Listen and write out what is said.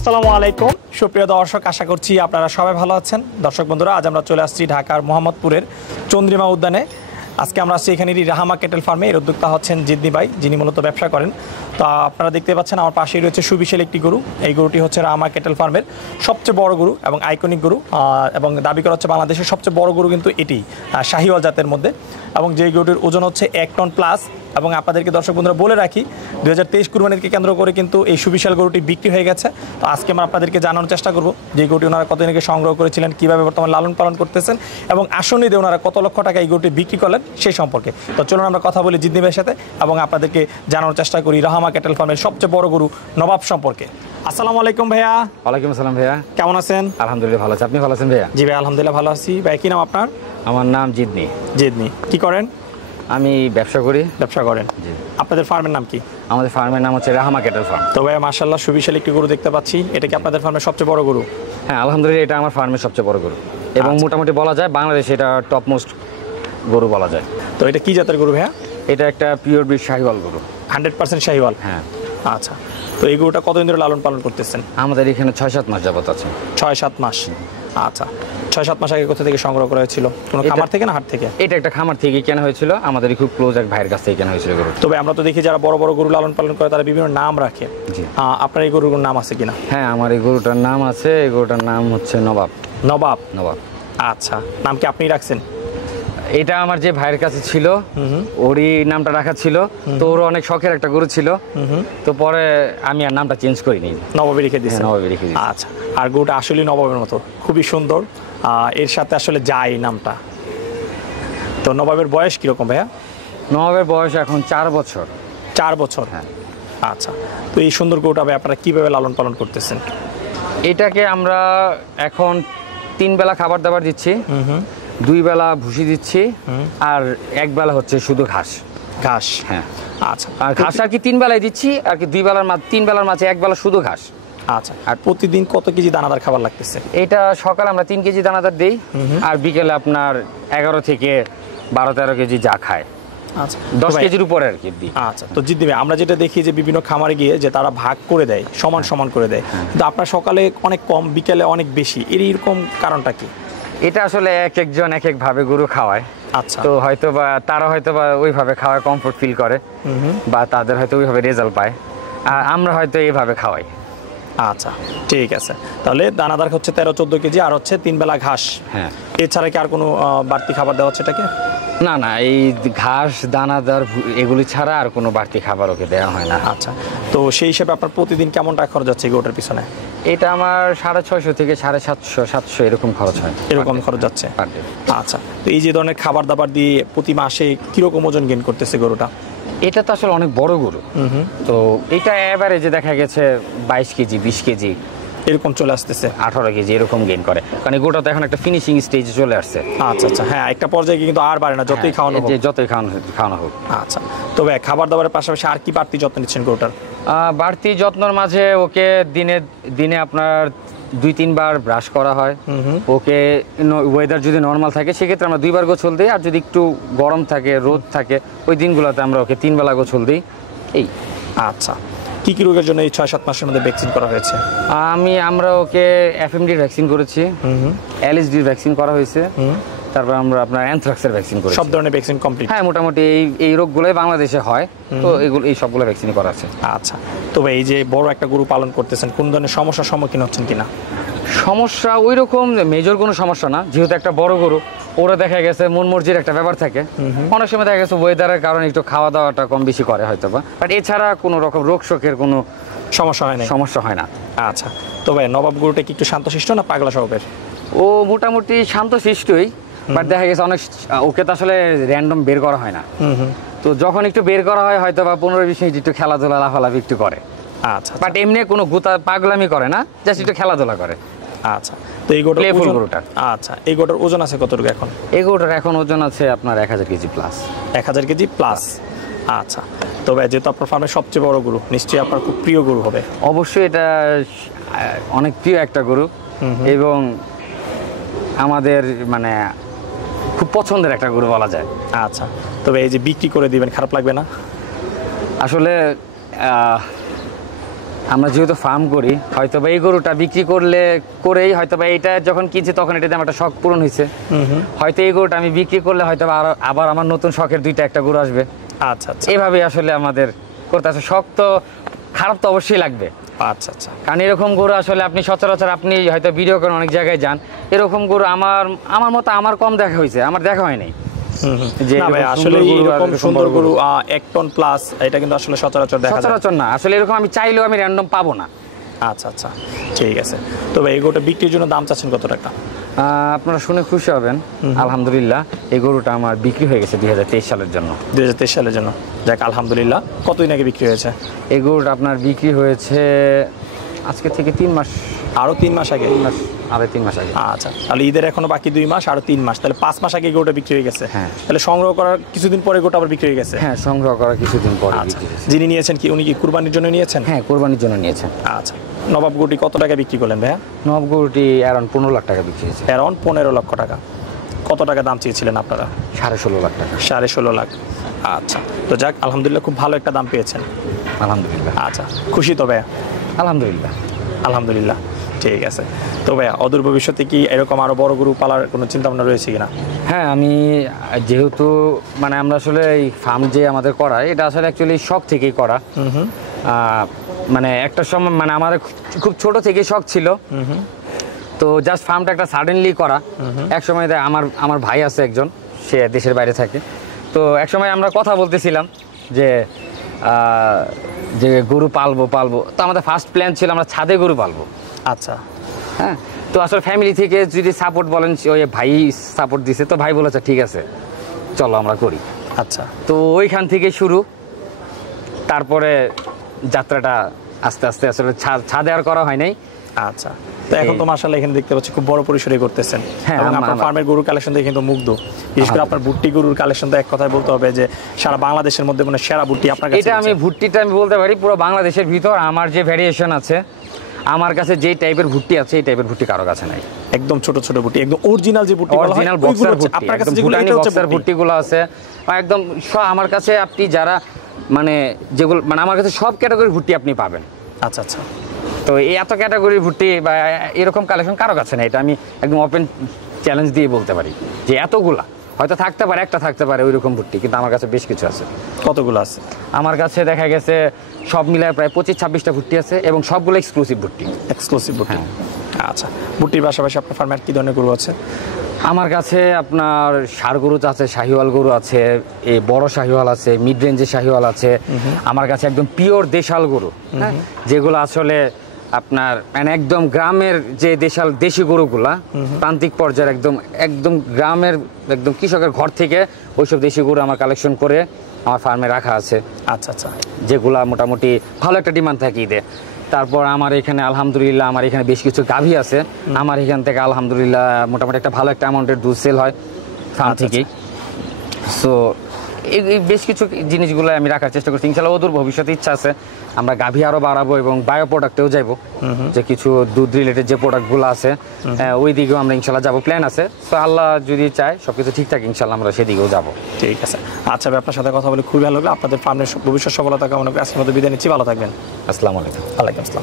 আসসালামু আলাইকুম সুপ্রিয় দর্শক, আশা করছি আপনারা সবাই ভালো আছেন। দর্শক বন্ধুরা, আজ আমরা চলে আসছি ঢাকার মোহাম্মদপুরের চন্দ্রিমা উদ্যানে। আজকে আমরা আসছি এখানেরই রাহামা ক্যাটেল ফার্মে। এর উদ্যোক্তা হচ্ছেন জিদ্দি ভাই, যিনি মূলত ব্যবসা করেন। তো আপনারা দেখতে পাচ্ছেন আমার পাশেই রয়েছে সুবিশাল একটি গরু। এই গরুটি হচ্ছে রাহামা ক্যাটেল ফার্মের সবচেয়ে বড় গরু এবং আইকনিক গরু, এবং দাবি করা হচ্ছে বাংলাদেশের সবচেয়ে বড় গরু কিন্তু এটি শাহিওয়াল জাতের মধ্যে। এবং যেই গরুটির ওজন হচ্ছে 1 টন প্লাস। এবং আপনাদেরকে দর্শক বন্ধুরা বলে রাখি, 2023 কুরবানিকে কেন্দ্র করে কিন্তু এই সুবিশাল গরুটি বিক্রি হয়ে গেছে। তো আজকে আমরা আপনাদেরকে জানানোর চেষ্টা করব যে গরুটি ওনারা কতদিন আগে সংগ্রহ করেছিলেন, কীভাবে বর্তমানে লালন পালন করতেছেন এবং আসন্ন ওনারা কত লক্ষ টাকা এই গরুটি বিক্রি করলেন সেই সম্পর্কে। তো চলুন আমরা কথা বলি জিদ্দি ভাইয়ের সাথে এবং আপনাদেরকে জানানোর চেষ্টা করি রাহামা ক্যাটেল ফার্মের সবচেয়ে বড় গরু নবাব সম্পর্কে। আসসালামু আলাইকুম ভাইয়া। ওয়ালাইকুম আসসালাম ভাইয়া, কেমন আছেন? আলহামদুলিল্লাহ ভালো আছি, আপনি ভালো আছেন ভাইয়া? জি ভাই, আলহামদুলিল্লাহ ভালো আছি। ভাই কি নাম আপনার? আমার নাম জিদনি। জিদনি, কি করেন? আমি ব্যবসা করি। ব্যবসা করেন? জি। আপনাদের ফার্মের নাম কি? আমাদের ফার্মের নাম হচ্ছে রাহামা ক্যাটেল ফার্ম। তো ভাই মাশাআল্লাহ সুবিশাল একটি গরু দেখতে পাচ্ছি, এটা কি আপনাদের ফার্মের সবচেয়ে বড় গরু? হ্যাঁ আলহামদুলিল্লাহ, এটা আমার ফার্মের সবচেয়ে বড় গরু এবং মোটামুটি বলা যায় বাংলাদেশে এটা টপ মোস্ট গরু বলা যায়। তো এটা কি জাতের গরু ভাইয়া? এটা একটা পিওর ব্রিড শাহিওয়াল গরু। 100% শাহিওয়াল? হ্যাঁ। আচ্ছা, তো এই গরুটা কতদিন ধরে লালন পালন করতেছেন? আমাদের এখানে 6-7 মাস যাবত আছে। 6-7 মাস? আচ্ছা, 6-7 মাস আগে কোথা থেকে সংগ্রহ করা হয়েছিল? কোনো খামার থেকে না হাট থেকে? এটা একটা খামার থেকে কেনা হয়েছিল, আমাদের খুব ক্লোজ এক ভাইয়ের কাছ থেকে কেনা হয়েছিল গরু। তবে আমরা তো দেখি যারা বড় বড় গরু লালন পালন করে তারা বিভিন্ন নাম রাখে। জি। আপনার এই গরুর নাম আছে কিনা? হ্যাঁ, আমার এই গরুটার নাম আছে, এই গরুটার নাম হচ্ছে নবাব। নবাব? নবাব। আচ্ছা, নাম কি আপনি রাখছেন? এটা আমার যে ভাইয়ের কাছে ছিল ওরই নামটা রাখা ছিল, তো ওর অনেক শখের একটা গরু ছিল, তো পরে আমি আর নামটা চেঞ্জ করিনি, নবাবই রেখে দিয়েছেন? নবাবই রেখে দিয়েছি। আচ্ছা, আর গরুটা আসলে নবাবের মতো খুবই সুন্দর, এর সাথে আসলে যায় নামটা। তো নবাবের বয়স কিরকম ভাইয়া? নবাবের বয়স এখন 4 বছর। 4 বছর? হ্যাঁ। আচ্ছা, তো এই সুন্দর গরুটা ভাই আপনারা কীভাবে লালন পালন করতেছেন? এটাকে আমরা এখন 3 বেলা খাবার দাবার দিচ্ছি, 2 বেলা ভুসি দিচ্ছি, আর 1 বেলা হচ্ছে শুধু ঘাস। ঘাস? হ্যাঁ। আচ্ছা, আর ঘাস আর কি 3 বেলায় দিচ্ছি, আর কি 3 বেলার মাঝে 1 বেলা শুধু ঘাস। আচ্ছা, আর প্রতিদিন কত কেজি দানাদার খাবার লাগতেছে? এটা সকালে আমরা 3 কেজি দানাদার দিই, আর বিকেলে আপনার 11 থেকে 12-13 কেজি যা খায়। আচ্ছা, 10 কেজির উপরে আর কি দিই। আচ্ছা, তো জিদ্দি ভাই আমরা যেটা দেখি যে বিভিন্ন খামারে গিয়ে যে তারা ভাগ করে দেয়, সমান সমান করে দেয়, কিন্তু আপনার সকালে অনেক কম, বিকেলে অনেক বেশি, এরকম কারণটা কি? এটা আসলে এক একজন এক এক ভাবে গরু খাওয়ায়। আচ্ছা, তো হয়তো বা তারা হয়তো বা ওইভাবে খাওয়ায় কমফোর্ট ফিল করে, বা তাদের হয়তো ওইভাবে রেজাল্ট পায়, আর আমরা হয়তো এইভাবে খাওয়াই। আচ্ছা, ঠিক আছে। তাহলে দানাদার হচ্ছে 13-14 কেজি, আর হচ্ছে 3 বেলা ঘাস। হ্যাঁ। এছাড়া কি আর কোনো বাড়তি খাবার দেওয়া হচ্ছে এটাকে? না না, এই ঘাস দানাদার এগুলি ছাড়া আর কোনো বাড়তি খাবার ওকে দেওয়া হয় না। আচ্ছা, তো সেই হিসেবে আপনার প্রতিদিন কেমন টাকা খরচ হচ্ছে এই গরুটার পিছনে? এটা আমার 650 থেকে 750 এরকম খরচ হয়। এরকম খরচ যাচ্ছে? আচ্ছা, তো এই যে ধরনের খাবার দাবার দিয়ে প্রতি মাসে কিরকম ওজন গেইন করতেছে গরুটা? এটা তো আসলে অনেক বড় গরু, তো এটা এভারেজে দেখা গেছে 22 কেজি 20 কেজি এরকম চলে আসতেছে, 18 কেজি এরকম গেইন করে, কারণ এই গরুটা তো এখন একটা ফিনিশিং স্টেজে চলে আসছে। আচ্ছা আচ্ছা, হ্যাঁ, একটা পর্যায়ে কিন্তু আর বাড়ে না যতই খাওয়ানো হোক। যতই খাওয়ানো হোক। আচ্ছা, তবে খাবার দাবারের পাশাপাশি আর কি বাড়তি যত্ন নিচ্ছেন গরুটার? বাড়তি যত্নের মাঝে ওকে দিনে আপনার 2-3 বার ব্রাশ করা হয়। ওকে ওয়েদার যদি নর্মাল থাকে সেক্ষেত্রে আমরা 2 বার গোসল দিই, আর যদি একটু গরম থাকে, রোদ থাকে, ওই দিনগুলোতে আমরা ওকে 3 বেলা গোসল দিই। এই। আচ্ছা, কি কি রোগের জন্য এই 6-7 মাসের মধ্যে ভ্যাকসিন করা হয়েছে? আমরা ওকে এফএমডির ভ্যাকসিন করেছি, এলএসডির ভ্যাকসিন করা হয়েছে, তারপর আমরা আপনার অ্যানথ্রাক্সের ভ্যাকসিন করেছি। সব ধরনের ভ্যাকসিন কমপ্লিট? হ্যাঁ, মোটামুটি এই রোগগুলোই বাংলাদেশে হয়, তো এই সবগুলো ভ্যাকসিনই করা আছে। আচ্ছা, তবে এই যে বড় একটা গরু পালন করতেছেন, কোন ধরনের সমস্যার সম্মুখীন হচ্ছেন কিনা? সমস্যা ওই রকম মেজর কোনো সমস্যা না, যেহেতু একটা বড় গরু, ওরা দেখা গেছে মন মর্জির একটা ব্যাপার থাকে, অনেক সময় দেখা গেছে ওয়েদারের কারণে একটু খাওয়া দাওয়াটা কম বেশি করে হয়তো বা, বাট এছাড়া কোনো রকম রোগ শোকের কোনো সমস্যা হয় না। আচ্ছা, তবে নবাব গরুটা কি একটু শান্তশিষ্ট না পাগলা স্বভাবের? ও মোটামুটি শান্তশিষ্টই, বাট দেখা গেছে অনেক ওকে তো আসলে র্যান্ডম বের করা হয় না। তো যখন একটু বের করা হয় হয়তো বা 15-20 মিনিট একটু খেলাধুলা লাফালাফি একটু করে, আচ্ছা বাট এমনি কোনো গুতা পাগলামি করে না, জাস্ট একটু খেলাধুলা করে। আচ্ছা, তো এই গোটার Playful ওজন গরুটা। আচ্ছা, এই গোটার ওজন আছে কতটুকু এখন? এই গরুটার এখন ওজন আছে আপনার 1000 কেজি প্লাস। 1000 KG plus. আচ্ছা, তবে যেহেতু আপনার ফার্মের সবচেয়ে বড় গরু, নিশ্চয়ই আপনার খুব প্রিয় গরু হবে। অবশ্যই এটা অনেক প্রিয় একটা গরু এবং আমাদের মানে খুব পছন্দের একটা গরু বলা যায়। আচ্ছা, তবে এই যে বিক্রি করে দিবেন, খারাপ লাগবে না? আসলে আমরা যেহেতু ফার্ম করি, হয়তো বা এই গরুটা বিক্রি করেই হয়তো বা এইটা যখন কিনছি তখন এটাতে আমার একটা শখ পূরণ হয়েছে। হয়তো এই গরুটা আমি বিক্রি করলে হয়তো বা আবার আমার নতুন শখের একটা গরু আসবে। আচ্ছা আচ্ছা, এইভাবে আসলে আমাদের করতে আছে। শখ তো খারাপ তো অবশ্যই লাগবে। আচ্ছা আচ্ছা, কারণ এরকম গরু আসলে আপনি সচরাচর আপনি হয়তো ভিডিও করেন, অনেক জায়গায় যান, এরকম গরু আমার মতো আমার কম দেখা হয়েছে, আমার দেখা হয় নাই। যে না ভাই, আসলে এরকম সুন্দর গরু 1 টন প্লাস এটা কিন্তু আসলে সচরাচর দেখা যায় সচরাচর না। আসলে এরকম আমি চাইলেও আমি র্যান্ডম পাবো না। আচ্ছা আচ্ছা, ঠিক আছে। তবে এই গরুটা বিক্রির জন্য দাম চাচ্ছেন কত টাকা? আপনারা শুনে খুশি হবেন, আলহামদুলিল্লাহ এই গরুটা আমার বিক্রি হয়ে গেছে 2023 সালের জন্য। 2023 সালের জন্য, যাক আলহামদুলিল্লাহ। কতদিন আগে বিক্রি হয়েছে? এই গরুটা আপনার বিক্রি হয়েছে আজকে থেকে 3 মাস, আরো 3 মাস আগে। 3 মাস আগে। আচ্ছা, তাহলে ঈদের এখনো বাকি 2 মাস, আরো 3 মাস, তাহলে 5 মাস আগে গরুটা বিক্রি হয়ে গেছে। হ্যাঁ। তাহলে সংগ্রহ করার কিছুদিন পরে গরুটা আবার বিক্রি হয়ে গেছে। হ্যাঁ, সংগ্রহ করা কিছুদিন পরে আচ্ছা, বিক্রি হয়েছে। যিনি নিয়েছেন কি উনি কি কুরবানির জন্য নিয়েছেন? হ্যাঁ, কোরবানির জন্য নিয়েছেন। আচ্ছা, নবাব গরুটি কত টাকা বিক্রি করলেন ভাইয়া? নবাব গরুটি অ্যারাউন্ড 15 লাখ টাকা বিক্রি হয়েছে। অ্যারাউন্ড 15 লক্ষ টাকা। কত টাকা দাম চেয়েছিলেন আপনারা? 16.5 লাখ টাকা। 16.5 লাখ। আচ্ছা, তো যাক আলহামদুলিল্লাহ, খুব ভালো একটা দাম পেয়েছেন। আলহামদুলিল্লাহ। আচ্ছা, খুশি তো ভাইয়া? আলহামদুলিল্লাহ। আলহামদুলিল্লাহ, ঠিক আছে। তো ভাইয়া অদূর ভবিষ্যতে কি এরকম আরো বড় গরু পালার কোনো চিন্তা ভাবনা রয়েছে কিনা? হ্যাঁ, আমি যেহেতু মানে আমরা আসলে এই ফার্ম যে আমাদের করা, এটা আসলে অ্যাকচুয়ালি শখ থেকেই করা। মানে একটা সময় মানে আমাদের খুব ছোট থেকেই শখ ছিল। তো জাস্ট ফার্মটা একটা সাডেনলি করা। এক সময় আমার ভাই আছে একজন, সে দেশের বাইরে থাকে। তো এক সময় আমরা কথা বলতেছিলাম যে গরু পালবো। তো আমাদের ফার্স্ট প্ল্যান ছিল আমরা ছাদে গরু পালবো। আচ্ছা, হ্যাঁ, তো আসলে ফ্যামিলি থেকে যদি সাপোর্ট বলেন, ওই ভাই সাপোর্ট দিছে, তো ভাই বলেছে ঠিক আছে চলো আমরা করি। আচ্ছা, তো ওইখান থেকে শুরু, তারপরে যাত্রাটা আস্তে আস্তে আসলে ছাদে আর করা হয় নাই। আচ্ছা, তো এখন তো মাশাআল্লাহ এখানে দেখতে পাচ্ছি খুব বড় পরিসরে করতেছেন। হ্যাঁ, এবং আপনার ফার্মের গরুর কালেকশন দেখে কিন্তু মুগ্ধ। বিশেষ করে আপনার ভুট্টি গরুর কালেকশন তো এক কথায় বলতে হবে যে সারা বাংলাদেশের মধ্যে মানে সেরা ভুট্টি আপনার কাছে। এটা আমি ভুট্টিটা আমি বলতে পারি পুরো বাংলাদেশের ভিতর আমার যে ভ্যারিয়েশন আছে, আমার কাছে যে টাইপের ভুট্টি আছে এই টাইপের ভুট্টি কারো কাছে নাই। একদম ছোট ছোট ভুট্টি, একদম অরিজিনাল যে ভুট্টি, অরিজিনাল বক্সার ভুট্টি, আপনার কাছে একদম যেগুলো ভুটানি এটা হচ্ছে বক্সার ভুট্টিগুলো আছে একদম আমার কাছে। আপনি যারা মানে যেগুলো মানে আমার কাছে সব ক্যাটাগরির ভুট্টি আপনি পাবেন। আচ্ছা আচ্ছা, তো এই এত ক্যাটাগরির ভুট্টি বা এরকম কালেকশন কারো কাছে নেই। এটা আমি একদম ওপেন চ্যালেঞ্জ দিয়ে বলতে পারি যে এতগুলা হয়তো থাকতে পারে, একটা থাকতে পারে ওই রকম ভুট্টি, কিন্তু আমার কাছে বেশ কিছু আছে। কতগুলো আছে? আমার কাছে দেখা গেছে সব মিলায় প্রায় 25-26টা ভুট্টি আছে এবং সবগুলো এক্সক্লুসিভ ভুট্টি। এক্সক্লুসিভ ভুট্টি। আচ্ছা, ভুট্টির পাশাপাশি আপনার ফার্মে আর কি ধরনের গরু আছে? আমার কাছে আপনার ষাঁড় গরু আছে, শাহিওয়াল গরু আছে, এই বড় শাহিওয়াল আছে, মিড রেঞ্জের শাহিওয়াল আছে। আমার কাছে একদম পিওর দেশাল গরু, হ্যাঁ, যেগুলো আসলে আপনার মানে একদম গ্রামের যে দেশি গরুগুলা প্রান্তিক পর্যায়ের একদম গ্রামের একদম কৃষকের ঘর থেকে ওইসব দেশি গরু আমার কালেকশন করে আমার ফার্মে রাখা আছে। আচ্ছা আচ্ছা, যেগুলা মোটামুটি ভালো একটা ডিমান্ড থাকে ঈদে। তারপর আমার এখানে আলহামদুলিল্লাহ আমার এখানে বেশ কিছু গাভী আছে। আমার এখান থেকে আলহামদুলিল্লাহ মোটামুটি একটা ভালো একটা অ্যামাউন্টের দুধ সেল হয় ফার্ম থেকেই। সো এই বেশ কিছু জিনিসগুলো আমি রাখার চেষ্টা করছি। ইনশাআল্লাহ অদূর ভবিষ্যতে ইচ্ছা আছে আমরা গাভী আরও বাড়াবো এবং বায়ো প্রোডাক্টেও যাবো, যে কিছু দুধ রিলেটেড যে প্রোডাক্টগুলো আছে ওই দিকেও আমরা ইনশাআল্লাহ যাবো, প্ল্যান আছে। তো আল্লাহ যদি চায় সব কিছু ঠিকঠাক ইনশাআল্লাহ আমরা সেদিকেও যাবো। ঠিক আছে। আচ্ছা, আপনার সাথে কথা বলে খুবই ভালো লাগলো। আপনাদের ফার্মের ভবিষ্যৎ সফলতা কামনা করে আজকের মতো বিদায় নিচ্ছি। ভালো থাকবেন। আসসালামু আলাইকুম। ওয়ালাইকুম আসসালাম।